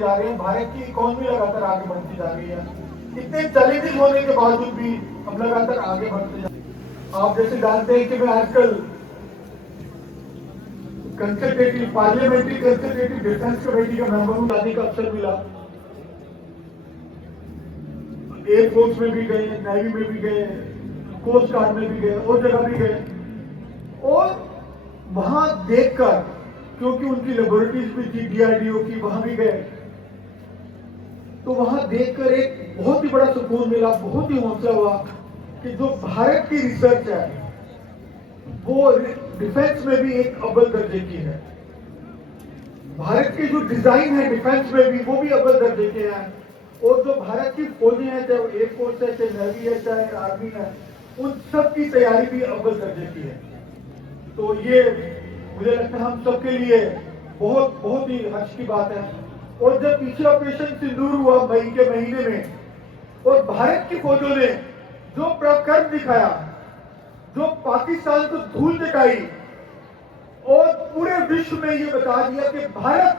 जा रहे हैं, भारत की इकोनॉमी लगातार आगे बढ़ती जा रही है। इतने चैलेंजेस होने के बावजूद भी हम लगातार आगे बढ़ते जा रहे हैं। आप जैसे जानते हैं कि मैं आजकल consultative parliamentary consultative defence committee का मेंबर हूं, जाने का अवसर मिला। एयरफोर्स में भी गए, नेवी में भी गए, कोस्ट गार्ड में भी गए और जगह भी गए, और वहां देखकर, क्योंकि उनकी लेबोरेटरीज भी थी डीआरडीओ की, वहां भी गए, तो वहां देखकर एक बहुत ही बड़ा सुकून मिला, बहुत ही हौसला हुआ कि जो भारत की रिसर्च है वो डिफेंस में भी एक अव्वल दर्जे की है। भारत की जो डिजाइन है डिफेंस में भी वो भी अव्वल दर्जे के हैं, और जो भारत की फौजें हैं, चाहे वो एयरफोर्स है, चाहे नेवी है, चाहे आर्मी है, उन सब की तैयारी भी अव्वल दर्जे की है। तो ये मुझे लगता है हम सबके लिए बहुत बहुत ही हर्ष की बात है। और जब पीछे ऑपरेशन सिंदूर हुआ मई के महीने में, और भारत की फौजों ने जो पराक्रम दिखाया, जो पाकिस्तान को धूल चटाई, और पूरे विश्व में ये बता दिया कि भारत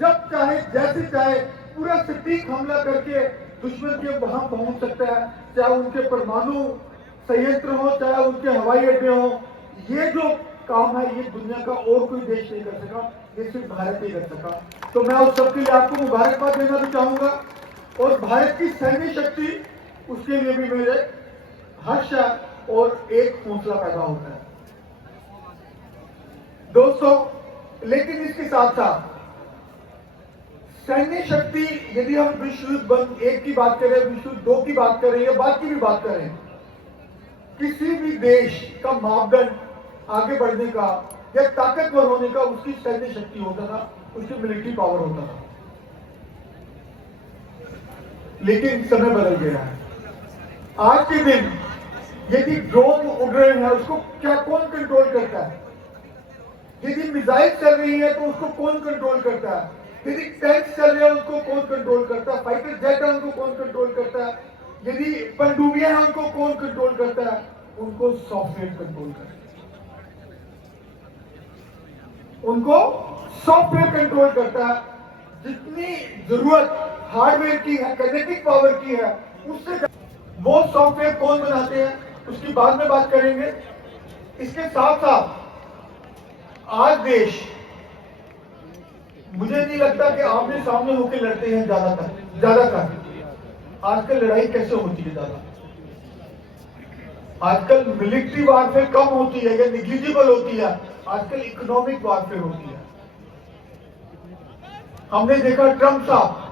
जब चाहे जैसे चाहे पूरा सटीक हमला करके दुश्मन के वहां पहुंच सकता है, चाहे उनके परमाणु संयंत्र हो, चाहे उनके हवाई अड्डे हो। ये जो काम है ये दुनिया का और कोई देश नहीं कर सका, ये सिर्फ भारत ही कर सका। तो मैं उस सबके लिए आपको मुबारकबाद देना भी चाहूंगा, और भारत की सैन्य शक्ति, उसके लिए भी मेरे हर्ष है और एक हौसला पैदा होता है दोस्तों। लेकिन इसके साथ साथ सैन्य शक्ति, यदि हम विश्व युद्ध बंद 1 की बात करें, विश्व युद्ध 2 की बात करें या बाद की भी बात करें, किसी भी देश का मापदंड आगे बढ़ने का या ताकतवर होने का उसकी सैन्य शक्ति होता था, उसकी मिलिट्री पावर होता था। लेकिन समय बदल गया है। आज के दिन यदि ड्रोन उड़ रहे हैं उसको क्या कौन कंट्रोल करता है? यदि मिसाइल चल रही है तो उसको कौन कंट्रोल करता है? यदि टैंक चल रहे हैं उसको कौन कंट्रोल करता है? फाइटर जेट है उनको कौन कंट्रोल करता है? यदि पनडुब्बियां हैं उनको कौन कंट्रोल करता है? उनको सॉफ्टवेयर कंट्रोल करता है। उनको सॉफ्टवेयर कंट्रोल करता है। जितनी जरूरत हार्डवेयर की है, कैनेटिक पावर की है, उससे वो सॉफ्टवेयर कौन बनाते हैं उसकी बाद में बात करेंगे। इसके साथ साथ आज देश, मुझे नहीं लगता कि आमने सामने होकर लड़ते हैं ज्यादातर। आजकल लड़ाई कैसे होती है ज्यादा? आजकल मिलिट्री वारफेयर कम होती है या निग्लिजिबल होती है, आजकल इकोनॉमिक वारफेयर होती है। हमने देखा ट्रंप साहब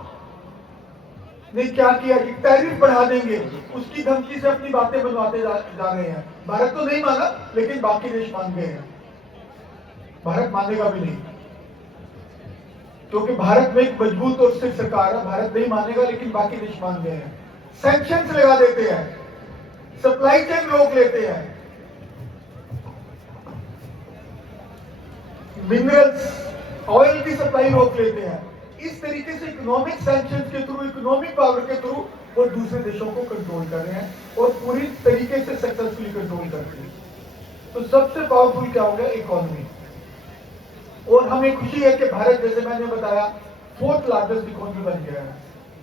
ने क्या किया कि टैरिफ बढ़ा देंगे, उसकी धमकी से अपनी बातें बनवाते जा रहे हैं। भारत तो नहीं माना, लेकिन बाकी देश मान गए हैं। भारत मानेगा भी नहीं, क्योंकि भारत में एक मजबूत और स्थिर सरकार है। भारत नहीं मानेगा, लेकिन बाकी देश मान गए हैं। सैंक्शंस लगा देते हैं, सप्लाई चेन रोक लेते हैं, मिनरल्स ऑयल की सप्लाई रोक लेते हैं। इस तरीके से इकोनॉमिक सैंक्शंस के थ्रू, इकोनॉमिक पावर के थ्रू वो दूसरे देशों को कंट्रोल कर रहे हैं और पूरी तरीके से सक्सेसफुली कंट्रोल कर रहे हैं। तो सबसे पावरफुल क्या हो गया? इकोनॉमी। और हमें खुशी है कि भारत, जैसे मैंने बताया, 4th लार्जेस्ट इकोनॉमी बन गया है,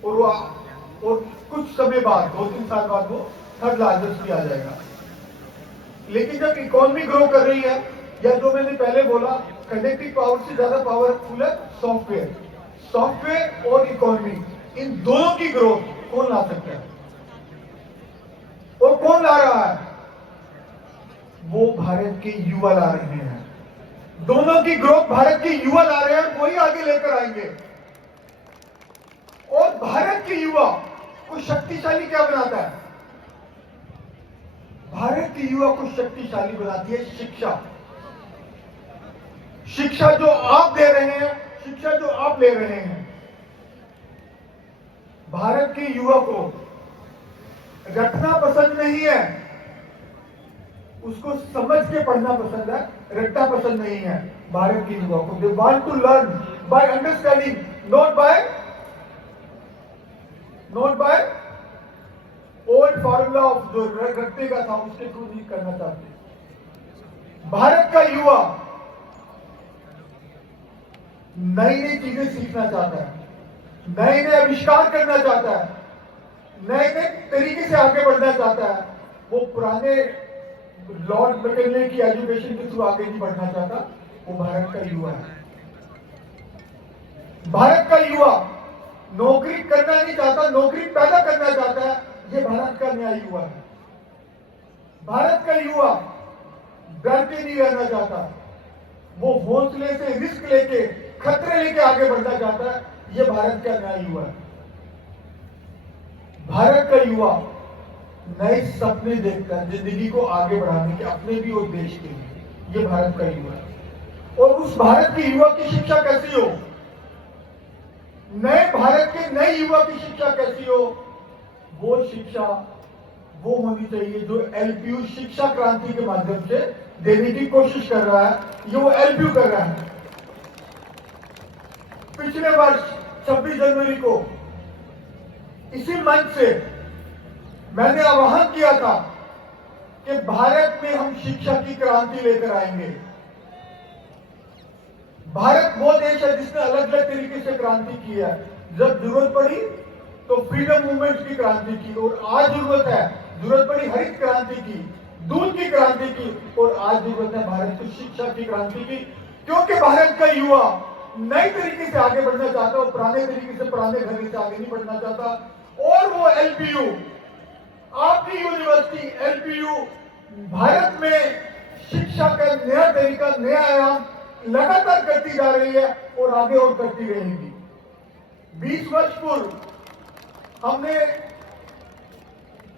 और कुछ समय बाद, 2-3 साल बाद वो 3rd लार्जेस्ट भी आ जाएगा। लेकिन जब इकोनॉमी ग्रो कर रही है, या जो मैंने पहले बोला, कनेक्टिव पावर से ज्यादा पावरफुल है सॉफ्टवेयर और इकोनॉमी, इन दोनों की ग्रोथ कौन ला सकता है और कौन ला रहा है? वो भारत के युवा ला रहे हैं। दोनों की ग्रोथ भारत के युवा ला रहे हैं, वही आगे लेकर आएंगे। और भारत के युवा को शक्तिशाली क्या बनाता है? भारत के युवा को शक्तिशाली बनाती है शिक्षा। शिक्षा जो आप दे रहे हैं, शिक्षा जो आप ले रहे हैं। भारत के युवा को रटना पसंद नहीं है, उसको समझ के पढ़ना पसंद है, रट्टा पसंद नहीं है। भारत के युवा को they want to learn by understanding, not by old formula of जो रट्टे का था उसके थ्रू नहीं करना चाहते। भारत का युवा नई नई चीजें सीखना चाहता है, नए नए आविष्कार करना चाहता है, नए नए तरीके से आगे बढ़ना चाहता है, वो पुराने लॉर्ड मैकले की एजुकेशन के थ्रू आगे नहीं बढ़ना चाहता, वो भारत का युवा है। भारत का युवा नौकरी करना नहीं चाहता, नौकरी पैदा करना चाहता है, ये भारत का नया युवा है। भारत का युवा डर के नहीं रहना चाहता, वो हौसले से रिस्क लेके खतरे लेके आगे बढ़ना चाहता है, ये भारत का नया युवा है। भारत का युवा नए सपने देखता है जिंदगी को आगे बढ़ाने के, अपने भी और देश के लिए, ये भारत का युवा है। और उस भारत के युवा की शिक्षा कैसी हो, नए भारत के नए युवा की शिक्षा कैसी हो, वो शिक्षा वो होनी चाहिए जो एलपीयू शिक्षा क्रांति के माध्यम से देने की कोशिश कर रहा है, ये वो एलपीयू कर रहा है। पिछले वर्ष 26 जनवरी को इसी मंच से मैंने आह्वान किया था कि भारत में हम शिक्षा की क्रांति लेकर आएंगे। भारत वो देश है जिसने अलग अलग तरीके से क्रांति की है, जब जरूरत पड़ी तो फ्रीडम मूवमेंट की क्रांति की, और आज जरूरत पड़ी हरित क्रांति की, दूध की क्रांति की, और आज जरूरत है भारत की शिक्षा की क्रांति की, क्योंकि भारत का युवा नए तरीके से आगे बढ़ना चाहता है और पुराने तरीके से पुराने घर से आगे नहीं बढ़ना चाहता। और वो एलपीयू, आपकी यूनिवर्सिटी एलपीयू भारत में शिक्षा का नया तरीका, नया आयाम लगातार करती जा रही है और आगे और करती रहेगी। 20 वर्ष पूर्व हमने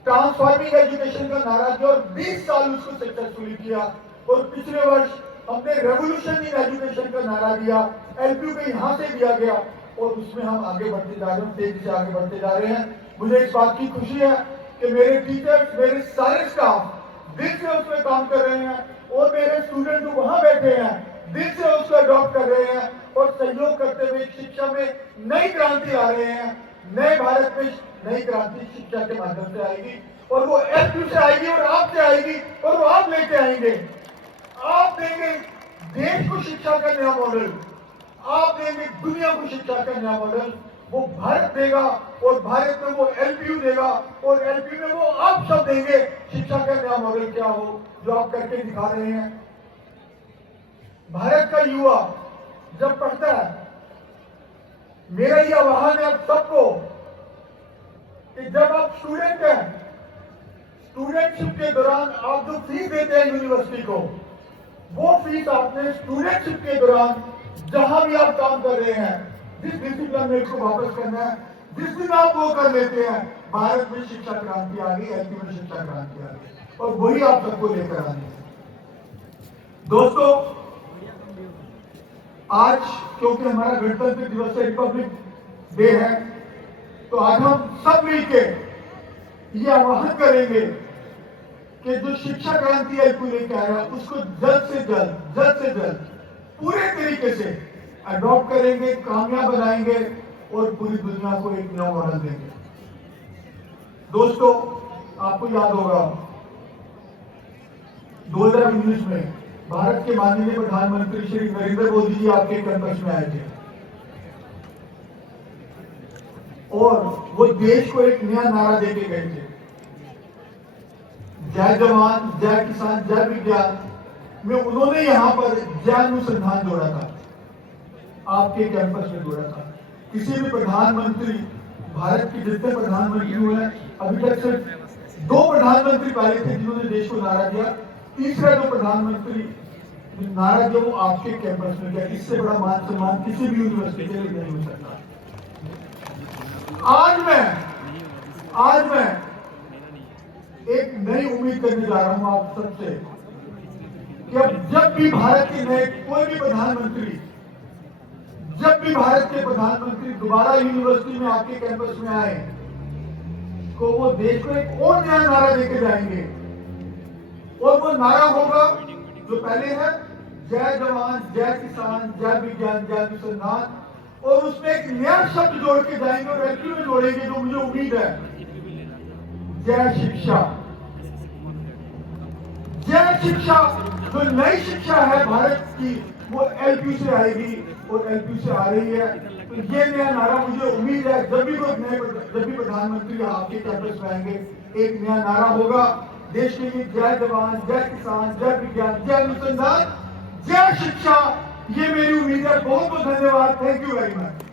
ट्रांसफॉर्मिंग एजुकेशन का नारा दिया और 20 साल उसको सक्सेसफुली किया, और पिछले वर्ष हमने रेवोल्यूशन इन एजुकेशन का नारा दिया, एलपीयू के यहां से दिया गया, और उसमें हम आगे बढ़ते जा रहे हैं, तेजी से आगे बढ़ते जा रहे हैं। मुझे इस बात की खुशी है कि मेरे टीचर्स, मेरे सारे स्टाफ दिल से उसमें काम कर रहे हैं, और मेरे स्टूडेंट जो वहां बैठे हैं दिल से उसको अडॉप्ट कर रहे हैं और सहयोग करते हुए शिक्षा में नई क्रांति ला रहे हैं। नए भारत में नई क्रांति शिक्षा के माध्यम से आएगी, और वो एलपीयू से आएगी, और आपसे आएगी, और वो आप लेके आएंगे। आप देंगे देश को शिक्षा का नया मॉडल, आप देंगे दुनिया को शिक्षा का नया मॉडल, वो भारत देगा, और भारत में वो एलपीयू देगा, और एलपीयू में वो आप सब देंगे। शिक्षा का नया मॉडल क्या हो जो आप करके दिखा रहे हैं। भारत का युवा जब पढ़ता है, मेरा ये आह्वान है आप सबको कि जब आप स्टूडेंट हैं, स्टूडेंटशिप के दौरान आप जो फीस देते हैं यूनिवर्सिटी को, वो फीस आपने स्टूडेंटशिप के दौरान जहां भी आप काम कर रहे हैं, जिस डिसिप्लिन में इसको वापस करना है, जिस दिन आप वो कर लेते हैं, भारत में शिक्षा क्रांति आ गई, एलपीयू में शिक्षा क्रांति आ गई, और वही आप सबको लेकर आनी है। दोस्तों, आज क्योंकि हमारा गणतंत्र दिवस है, रिपब्लिक डे है, तो आज हम सब मिलकर ये आह्वान करेंगे कि जो शिक्षा क्रांति एलपीयू लेके आया उसको जल्द से जल्द पूरे तरीके से अडॉप्ट करेंगे, कामयाब बनाएंगे, और पूरी दुनिया को एक नया मॉडल देंगे। दोस्तों, आपको याद होगा 2019 में भारत के माननीय प्रधानमंत्री श्री नरेंद्र मोदी जी आपके कैंपस में आए थे, और वो देश को एक नया नारा देके गए थे, जय जवान जय किसान जय विज्ञान में। उन्होंने यहां पर जय अनुसंधान जोड़ा था, आपके कैंपस में जोड़ा था। किसी भी प्रधानमंत्री, भारत के जितने प्रधानमंत्री हुए हैं, अभी तक सिर्फ 2 प्रधानमंत्री पहले थे जिन्होंने देश को नारा दिया, तीसरा जो प्रधानमंत्री नारा दिया वो आपके कैंपस में किया। इससे बड़ा मान सम्मान किसी भी यूनिवर्सिटी के लिए नहीं हो सकता। आज मैं एक नई उम्मीद करने जा रहा हूं आप सबसे कि अब जब भी भारत के नए कोई भी प्रधानमंत्री, जब भी भारत के प्रधानमंत्री दोबारा यूनिवर्सिटी में आपके कैंपस में आए, तो वो देश को एक और नया नारा देके जाएंगे, और वो नारा होगा जो पहले है, जय जवान जय किसान जय विज्ञान जय अनुसंधान, और उसमें एक नया शब्द जोड़ के जाएंगे और एलपीयू में जोड़ेंगे, जो मुझे उम्मीद है, जय शिक्षा। जय शिक्षा, जो नई शिक्षा है भारत की, वो एलपीयू से आएगी, और एलपीयू से आ रही है। तो ये नया नारा मुझे उम्मीद है जब भी प्रधानमंत्री आपके कैंपस में आएंगे एक नया नारा होगा देश के लिए, जय जवान, जय किसान, जय विज्ञान, जय अनुसंधान, जय शिक्षा। ये मेरी उम्मीद है। बहुत बहुत धन्यवाद। Thank you very much.